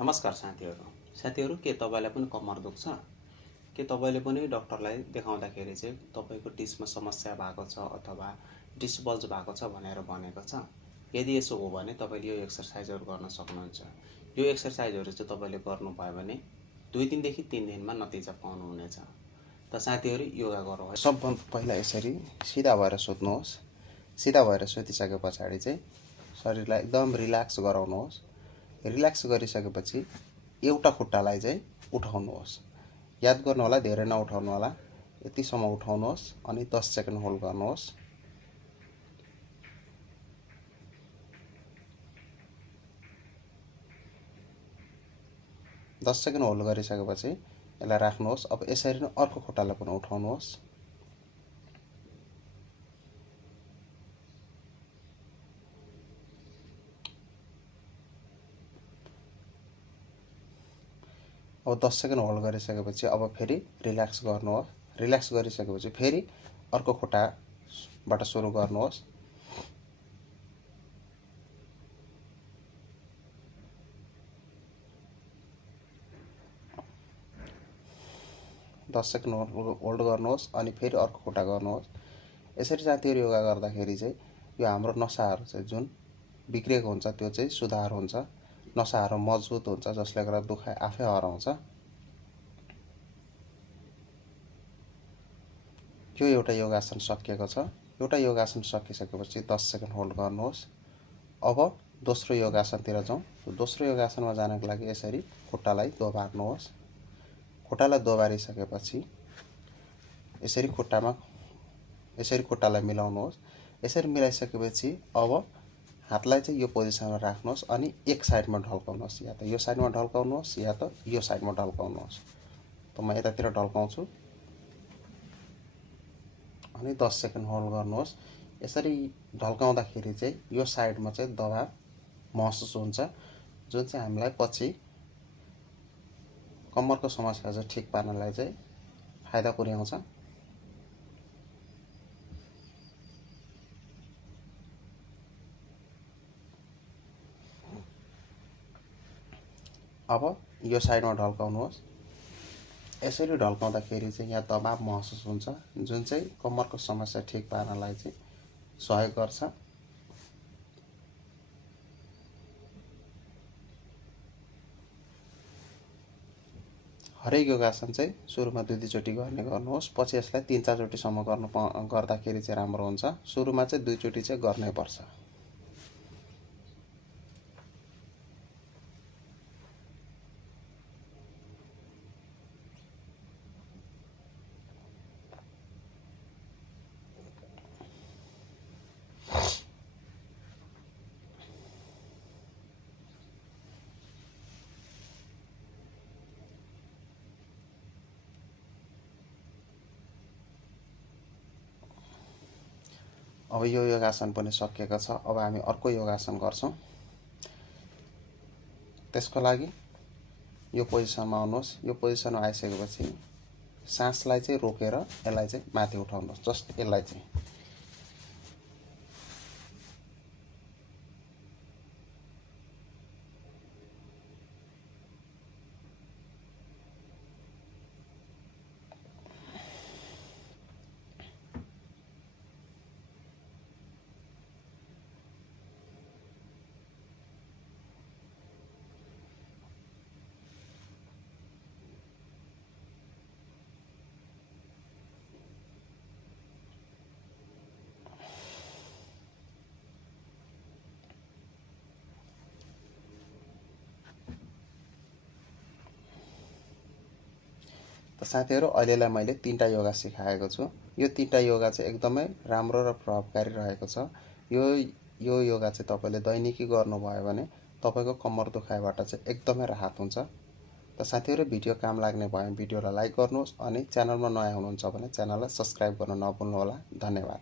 नमस्कार साथीहरु के तपाईलाई पनि कमर दुख्छ के तपाईले पनि डाक्टरलाई देखाउँदाखेरि चाहिँ तपाईको डिस्कमा समस्या भएको छ अथवा डिस्क बल्ज भएको छ भनेर भनेको छ यदि यसो हो भने तपाईले यो एक्सरसाइजहरु गर्न सक्नुहुन्छ यो एक्सरसाइजहरु चाहिँ तपाईले गर्नु भयो भने 2 दिनदेखि 3 दिनमा नतिजा पाउनु हुनेछ त साथीहरु योगा गरौँ सबभन्दा पहिला यसरी सिधा भएर सुत्नुहोस् सिधा भएर सुतिसकेपछि चाहिँ शरीरलाई एकदम रिल्याक्स गराउनुहोस् रिल्याक्स गरिसकेपछि एउटा खुट्टालाई चाहिँ उठाउनुहोस् याद गर्नु होला धेरै नउठाउनु होला यतिसम्म उठाउनुहोस् अनि 10 सेकेन्ड होल्ड गर्नुहोस् दस सेकेन्ड होल्ड गरिसकेपछि यसलाई राख्नुहोस् अब यसरी नै अर्को खुट्टालाई पनि उठाउनुहोस् अब 10 सेकेन्ड होल्ड गरिसकेपछि अब फेरि रिल्याक्स गर्नुहोस् रिल्याक्स गरिसकेपछि फेरि अर्को खुट्टाबाट सुरु गर्नुहोस् 10 सेकेन्ड होल्ड गर्नुहोस् अनि फेरि अर्को खुट्टा गर्नुहोस् यसरी साथीहरु योगा गर्दाखेरि चाहिँ यो हाम्रो नसाहरु चाहिँ जुन बिग्रेको हुन्छ त्यो चाहिँ सुधार हुन्छ नसाहरु मजबुत हुन्छ जसले गर्दा दुखाइ आफै हराउँछ यो एउटा योगासन सकिएको छ एउटा योगासन सकिसकेपछि 10 सेकेन्ड होल्ड गर्नुहोस् अब दोस्रो योगासनतिर जाउँ दोस्रो योगासनमा जानको लागि यसरी खुट्टालाई दोबार्नुहोस् खुट्टालाई दोबारिसकेपछि यसरी खुट्टालाई मिलाउनुहोस् यसरी मिलाइसकेपछि अब हातलाई चाहिँ यो पोजिसनमा राख्नुहोस् अनि एक साइडमा ढल्काउनुहोस् या त यो साइडमा ढल्काउनुहोस् या त यो साइडमा ढल्काउनुहोस् त म यतातिर ढल्काउँछु अनि 10 सेकेन्ड होल्ड गर्नुहोस् यसरी ढल्काउँदाखेरि चाहिँ यो साइडमा चाहिँ दबाव महसुस हुन्छ जुन चाहिँ हामीलाई पछि कम्मरको समस्या चाहिँ ठीक पार्नलाई चाहिँ फाइदा पुर्याउँछ अब यो साइडमा ढल्काउनुहोस् यसरी ढल्काउँदाखेरि चाहिँ यहाँ दबाव महसुस हुन्छ जुन चाहिँ कम्मरको समस्या ठीक पार्नलाई चाहिँ सहयोग गर्छ हरेक योगासन चाहिँ सुरुमा 2 चोटी गर्नुहोस् पछि यसलाई 3-4 चोटी सम्म गर्दाखेरि चाहिँ राम्रो हुन्छ सुरुमा चाहिँ 2 चोटी चाहिँ गर्नै पर्छ अब यो योगासन पनि सकिएको छ अब हामी अर्को योगासन गर्छौं त्यसको लागि यो पोजिसनमा आउनुहोस् यो पोजिसनमा आइसकेपछि सासलाई चाहिँ रोकेर यसलाई चाहिँ माथि उठाउनुहोस् जस्ट यसलाई चाहिँ त साथीहरु अहिलेलाई मैले 3टा योगा सिकाएको छु यो 3टा योगा चाहिँ एकदमै राम्रो र प्रभावकारी रहेको छ यो योगा चाहिँ तपाईले दैनिकी गर्नुभयो भने तपाईको कम्मर दुखाइबाट चाहिँ एकदमै राहत हुन्छ त साथीहरु भिडियो काम लाग्ने भयो भने भिडियोलाई लाइक गर्नुहोस् अनि च्यानलमा नयाँ हुनुहुन्छ भने च्यानललाई सब्स्क्राइब गर्न नभुल्नु होला धन्यवाद